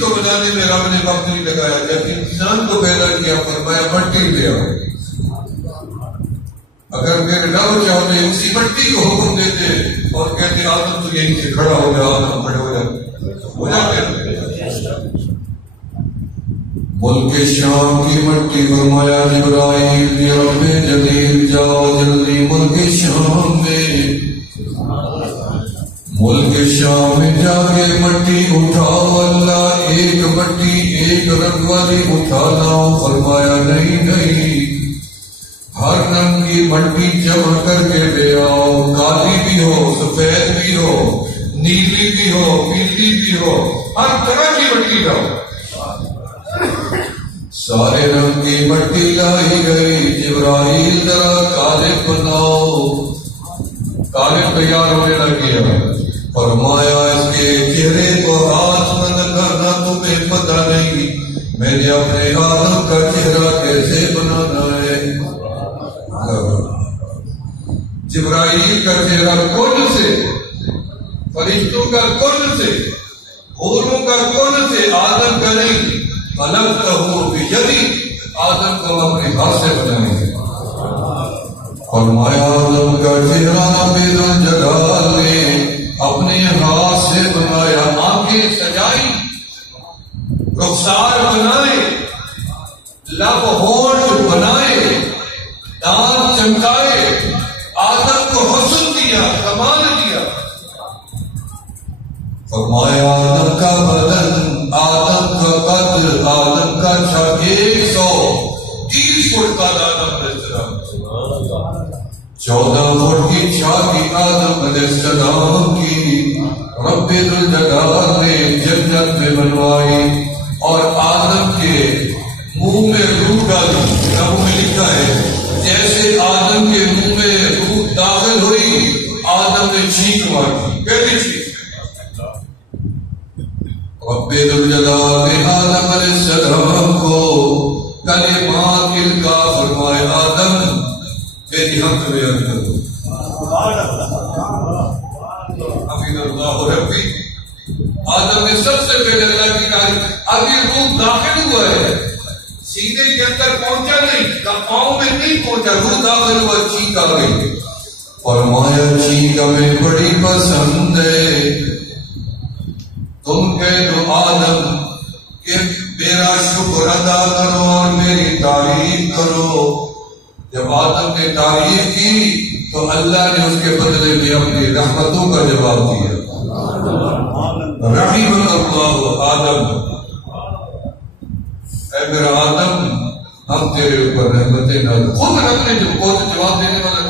کو بنانے میں رب نے وقت نہیں لگایا. جب انسان کو پیدا کیا فرمایا مٹی لے آؤ. اگر میرے رب چاہتے اسی مٹی کو حکم دیتے اور کہتے آدم تو یہیں سے کھڑا ہو گیا, آدم کھڑے ہو جاتے. ملک شام کی مٹی فرمایا جبرائیل رب جلیل جاؤ جلدی ملک شام میں. ملک شام میں جا کے مٹی اٹھاؤ. اللہ ایک مٹی ایک رنگ والی اٹھا لاؤ. فرمایا نہیں نہیں, ہر رنگ کی مٹی جمع کر کے لے آؤ. کالی بھی ہو, سفید بھی ہو, نیلی بھی ہو, پیلی بھی ہو, ہر طرح کی مٹی لاؤ. سارے رنگ کی مٹی لائی گئی. جبرائیل ذرا قالب بناؤ. قالب تیار ہونے لگے. فرمایا اس کے چہرے کو ہاتھ نہ کرنا, تمہیں پتہ نہیں میں نے اپنے آدم کا چہرہ کیسے بنانا ہے. جبرائیل کا چہرہ کل سے, فرشتوں کا کل سے, حوروں کا کل سے, آدم کا نہیں. الگ کہو یدی, آدم کو اپنے ہاتھ سے بنائیں گے. فرمایا آدم کا چہرہ بید الجلال نے اپنے ہاتھ سے بنایا. آنکھیں سجائی, رخسار بنائے, لب ہونٹ بنائے, دانت چمکائے. آدم کو حسن دیا, کمال دیا. فرمایا آدم کا بدن, آدم کا قد, آدم کا 130 فٹ کا آدم علیہ السلام, 14 فٹ کی چھاتی آدم علیہ السلام کی رب ذوالجلال نے جنت میں بنوائی. اور آدم کے منہ میں روح ڈالی. کتابوں میں لکھا ہے جیسے آدم کے منہ میں روح داخل ہوئی, آدم نے چھینک ماری, پہلی چھینک. رب ذوالجلال نے آدم علیہ السلام کو کلمات القا. فرمائے آدم تیری حق میں عرض کرو. حفظ اللہ ربی. آدم نے سب سے پہلے اللہ کی کہا ابھی روح داخل ہوا ہے, سینے کے اندر پہنچا نہیں, پاؤں میں نہیں پہنچا, روح داخل ہوا, چینک آ گئی. فرمایا چینک ہمیں بڑی پسند ہے. تم کہہ دو آدم کہ میرا شکر ادا کرو اور میری تعریف کرو. جب آدم نے تعریف کی تو اللہ نے اس کے بدلے میں اپنی رحمتوں کا جواب دیا. رحیم اللہ آدم, اے میرا آدم ہم تیرے اوپر رحمتیں نہ, خود رب نے جو جواب دینے والا